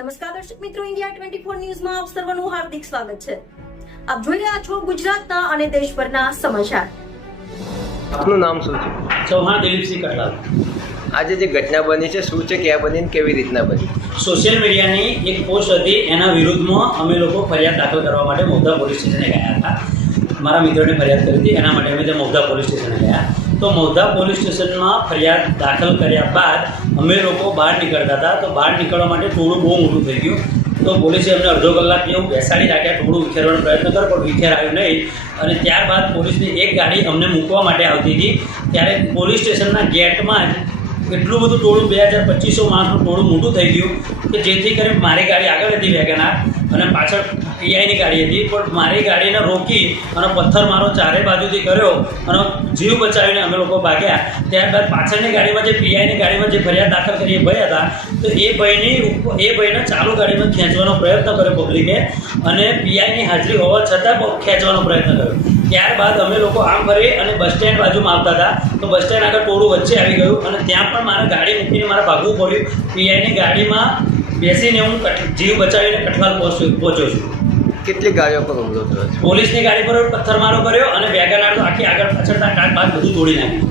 નમસ્કાર દર્શક મિત્રો, ઇન્ડિયા 24 ન્યૂઝમાં આપ સર્વનું હાર્દિક સ્વાગત છે। આપ જોઈ રહ્યા છો ગુજરાતના અને દેશભરના સમાચાર। આપનું નામ શું છે? ચૌહાણ દિલીપસિંહ કટલાલ। આજે જે ઘટના બની છે શું છે, ક્યાં બની ને કેવી રીતના બની? સોશિયલ મીડિયાની એક પોસ્ટ હતી, એના વિરુદ્ધમાં અમે લોકો ફરિયાદ દાખલ કરવા માટે મૌધા પોલીસ સ્ટેશને ગયા હતા। મારા મિત્રોને ફરિયાદ કરી હતી, એના માટે અમે ત્યાં મૌધા પોલીસ સ્ટેશને ગયા। તો મૌધા પોલીસ સ્ટેશનમાં ફરિયાદ દાખલ કર્યા બાદ અમે લોકો બહાર નીકળતા હતા। તો બહાર નીકળવા માટે ટોળું બહુ મોટું થઈ ગયું। તો પોલીસે અમને અડધો કલાક જેવું બેસાડી રાખ્યા, ટોળું વિખેરવાનો પ્રયત્ન કર્યો પણ વિખેરાયું નહીં। અને ત્યારબાદ પોલીસની એક ગાડી અમને મૂકવા માટે આવતી હતી, ત્યારે પોલીસ સ્ટેશનના ગેટમાં જ એટલું બધું ટોળું 2200 માણસનું ટોળું મોટું થઈ ગયું કે જેથી કરીને મારી ગાડી આગળ હતી વેગનાર અને પાછળ પીઆઈની ગાડી હતી, પણ મારી ગાડીને રોકી અને પથ્થરમારો ચારે બાજુથી કર્યો અને જીવ બચાવીને અમે લોકો ભાગ્યા। ત્યારબાદ પાછળની ગાડીમાં જે પીઆઈની ગાડીમાં જે ફરિયાદ દાખલ કરી એ ભાઈ હતા, તો એ ભાઈને ચાલુ ગાડીમાં ખેંચવાનો પ્રયત્ન કર્યો પબ્લિકે અને પીઆઈની હાજરી હોવા છતાં ખેંચવાનો પ્રયત્ન કર્યો। ત્યારબાદ અમે લોકો આમ ફરી અને બસ સ્ટેન્ડ બાજુમાં આવતા હતા, તો બસ સ્ટેન્ડ આગળ ટોળું વચ્ચે આવી ગયું અને ત્યાં પણ મારે ગાડી મૂકીને મારે ભાગવું પડ્યું। પીઆઈની ગાડીમાં બેસીને હું જીવ બચાવીને કઠલાલ પહોંચ્યો છું। કેટલી ગાડીઓ પર હુમલો થયો છે? પોલીસની ગાડી પર પથ્થરમારો કર્યો અને વેગનાર તો આખી આગળ પાછળના કાચ બાદ બધું તોડી નાખ્યું।